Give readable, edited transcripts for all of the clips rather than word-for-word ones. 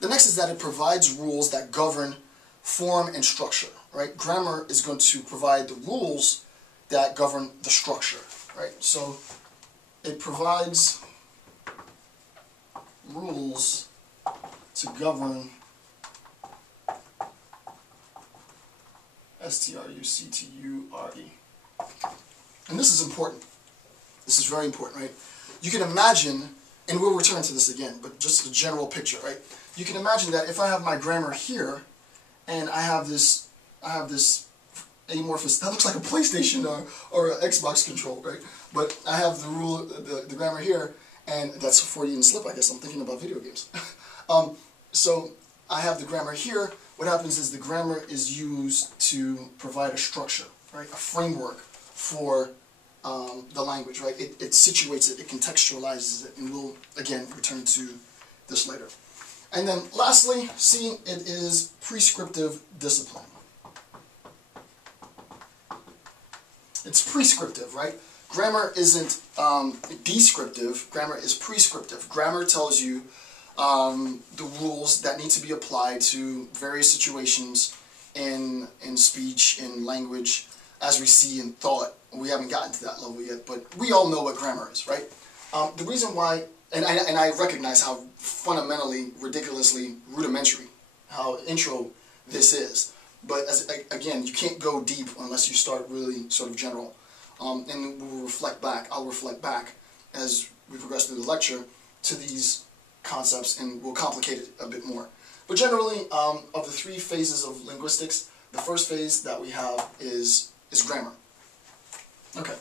The next is that it provides rules that govern form and structure, right? Grammar is going to provide the rules that govern the structure, right? So it provides rules to govern structure. And this is important. This is very important, right? You can imagine, and we'll return to this again, but just a general picture, right? You can imagine that if I have my grammar here, and I have this amorphous, that looks like a PlayStation or an Xbox control, right? But I have the rule, the grammar here, and that's before you even slip, I guess. I'm thinking about video games. So I have the grammar here. What happens is the grammar is used to provide a structure, right? A framework for the language, right? It situates it, it contextualizes it, and we'll, again, return to this later. And then lastly, C, it is prescriptive discipline. It's prescriptive, right? Grammar isn't descriptive, grammar is prescriptive. Grammar tells you the rules that need to be applied to various situations in speech, in language, as we see in thought. We haven't gotten to that level yet, but we all know what grammar is, right? The reason why, and I recognize how fundamentally, ridiculously rudimentary, how intro this is, but again, you can't go deep unless you start really sort of general. And we'll reflect back, I'll reflect back as we progress through the lecture to these concepts, and we'll complicate it a bit more. But generally, of the three phases of linguistics, the first phase that we have is grammar. Okay.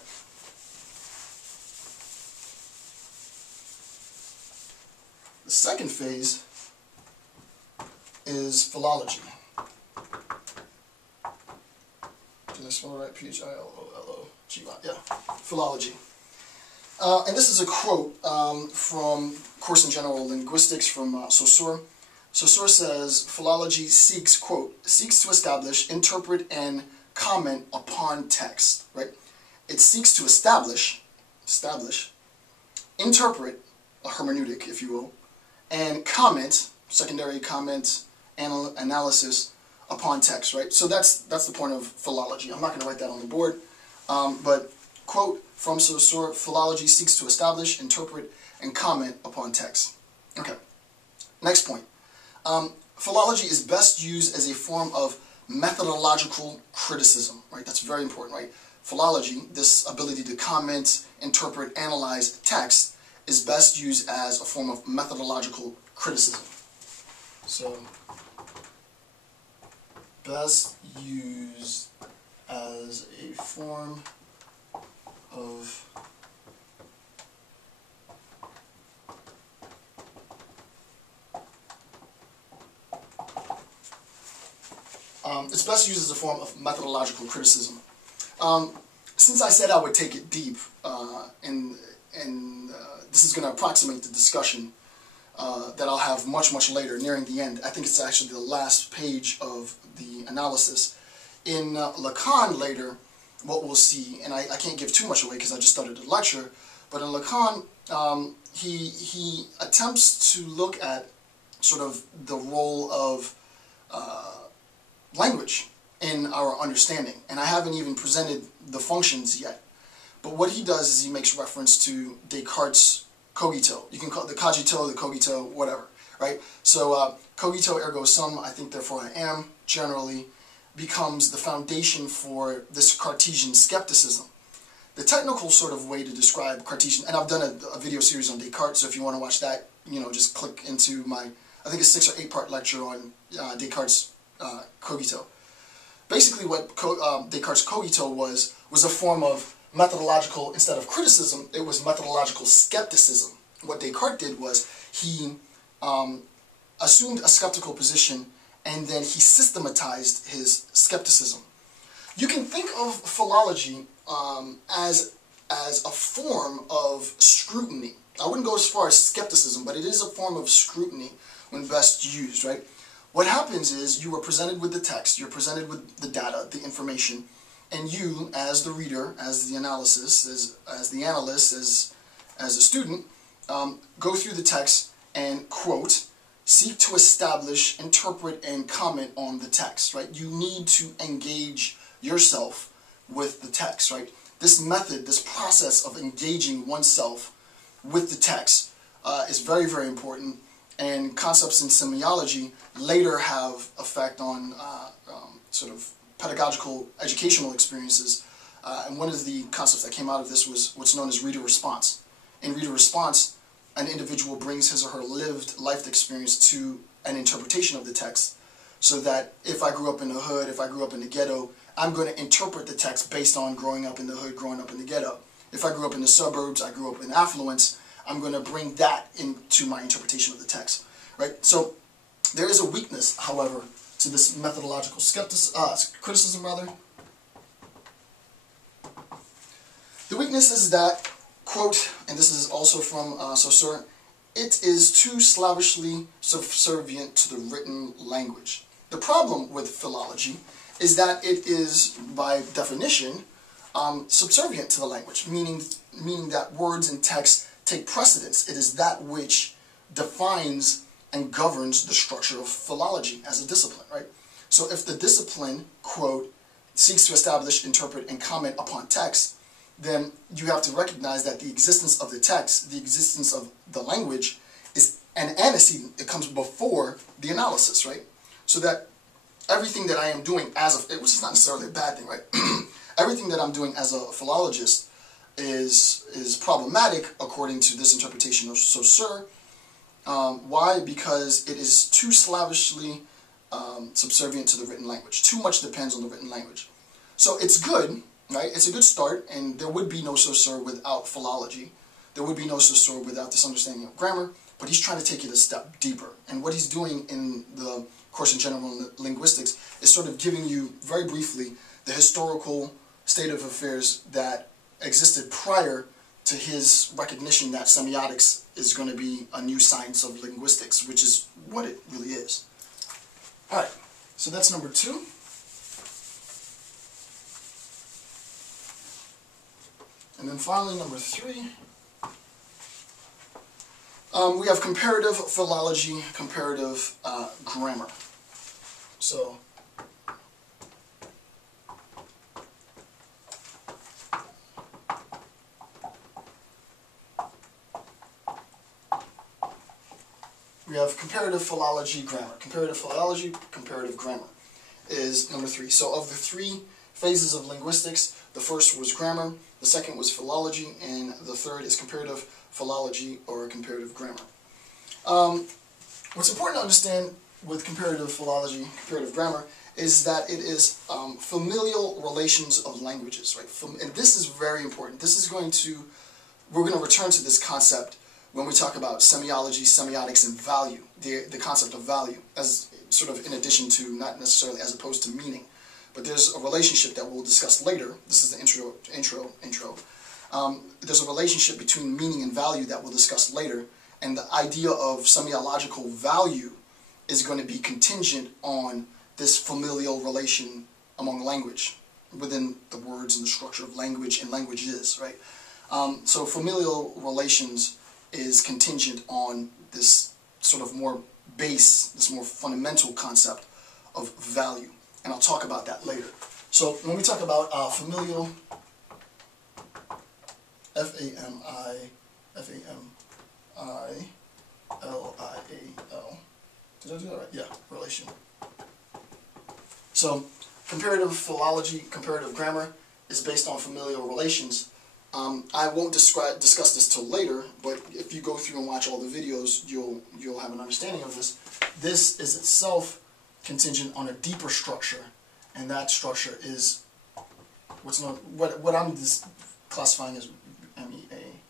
The second phase is philology. Did I spell it right? P-H-I-L-O-L-O-G-Y. Yeah, philology. And this is a quote from Course in General Linguistics from Saussure. Saussure says, philology seeks, quote, seeks to establish, interpret, and comment upon text, right? It seeks to establish, interpret, a hermeneutic, if you will, and comment, secondary comment, analysis upon text, right? So that's the point of philology. I'm not going to write that on the board, but quote from Saussure, philology seeks to establish, interpret, and comment upon text. Okay, next point. Philology is best used as a form of methodological criticism, right? That's very important, right? Philology, this ability to comment, interpret, analyze text, is best used as a form of methodological criticism. So, best used as a form of it's best used as a form of methodological criticism. Since I said I would take it deep, and this is going to approximate the discussion that I'll have much later, nearing the end. I think it's actually the last page of the analysis. In Lacan later, what we'll see, and I can't give too much away because I just started the lecture, but in Lacan, he attempts to look at sort of the role of language in our understanding, and I haven't even presented the functions yet. But what he does is he makes reference to Descartes' cogito. You can call it the cogito, the cogito, whatever, right? So cogito ergo sum, I think therefore I am, generally becomes the foundation for this Cartesian skepticism. The technical sort of way to describe Cartesian, and I've done a video series on Descartes, so if you want to watch that, you know, just click into my, I think it's 6 or 8 part lecture on Descartes' cogito. Basically what Descartes' cogito was a form of methodological, instead of criticism, it was methodological skepticism. What Descartes did was he assumed a skeptical position, and then he systematized his skepticism. You can think of philology as a form of scrutiny. I wouldn't go as far as skepticism, but it is a form of scrutiny when best used, right? What happens is you are presented with the text, you're presented with the data, the information, and you, as the reader, as the analysis, as the analyst, as a student, go through the text and quote, seek to establish, interpret, and comment on the text, right? You need to engage yourself with the text, right? This method, this process of engaging oneself with the text is very, very important, and concepts in semiology later have effect on sort of pedagogical, educational experiences, and one of the concepts that came out of this was what's known as reader response. In reader response, an individual brings his or her lived life experience to an interpretation of the text, so that if I grew up in the hood, if I grew up in the ghetto, I'm going to interpret the text based on growing up in the hood, growing up in the ghetto. If I grew up in the suburbs, I grew up in affluence, I'm going to bring that into my interpretation of the text, right? So there is a weakness, however, to this methodological criticism, rather. The weakness is that, quote, and this is also from Saussure, it is too slavishly subservient to the written language. The problem with philology is that it is, by definition, subservient to the language, meaning that words and text take precedence. It is that which defines and governs the structure of philology as a discipline, right? So if the discipline, quote, seeks to establish, interpret, and comment upon text, then you have to recognize that the existence of the text, the existence of the language, is an antecedent. It comes before the analysis, right? So that everything that I am doing which is not necessarily a bad thing, right? Everything that I'm doing as a philologist is problematic according to this interpretation of Saussure. Why? Because it is too slavishly subservient to the written language. Too much depends on the written language. So it's good, right? It's a good start, and there would be no Saussure without philology. There would be no Saussure without this understanding of grammar, but he's trying to take it a step deeper. And what he's doing in the course in general linguistics is sort of giving you, very briefly, the historical state of affairs that existed prior to his recognition that semiotics is going to be a new science of linguistics, which is what it really is. Alright, so that's number 2. And then finally, number 3, we have comparative philology, comparative grammar. So, we have comparative philology, grammar. Comparative philology, comparative grammar is number 3. So of the 3 phases of linguistics, the first was grammar, the second was philology, and the third is comparative philology or comparative grammar. What's important to understand with comparative philology, comparative grammar, is that it is familial relations of languages, right? And this is very important. This is we're going to return to this concept when we talk about semiology, semiotics, and value, the concept of value, as sort of in addition to, not necessarily as opposed to meaning. But there's a relationship that we'll discuss later. This is the intro. There's a relationship between meaning and value that we'll discuss later, and the idea of semiological value is going to be contingent on this familial relation among language, within the words and the structure of language and languages, right? So familial relations is contingent on this sort of more base, this more fundamental concept of value. And I'll talk about that later. So when we talk about familial, F-A-M-I-L-I-A-L, did I do that right? Yeah, relation. So comparative philology, comparative grammar is based on familial relations. I won't discuss this till later, but if you go through and watch all the videos, you'll have an understanding of this. This is itself contingent on a deeper structure, and that structure is what's known, what I'm classifying as MEA.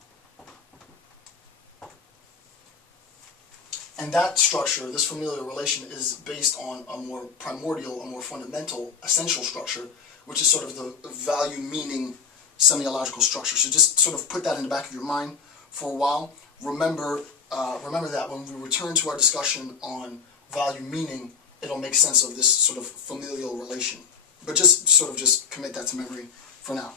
And that structure, this familial relation, is based on a more primordial, a more fundamental, essential structure, which is sort of the value meaning semiological structure. So just sort of put that in the back of your mind for a while. Remember that when we return to our discussion on value meaning, it'll make sense of this sort of familial relation. But just commit that to memory for now.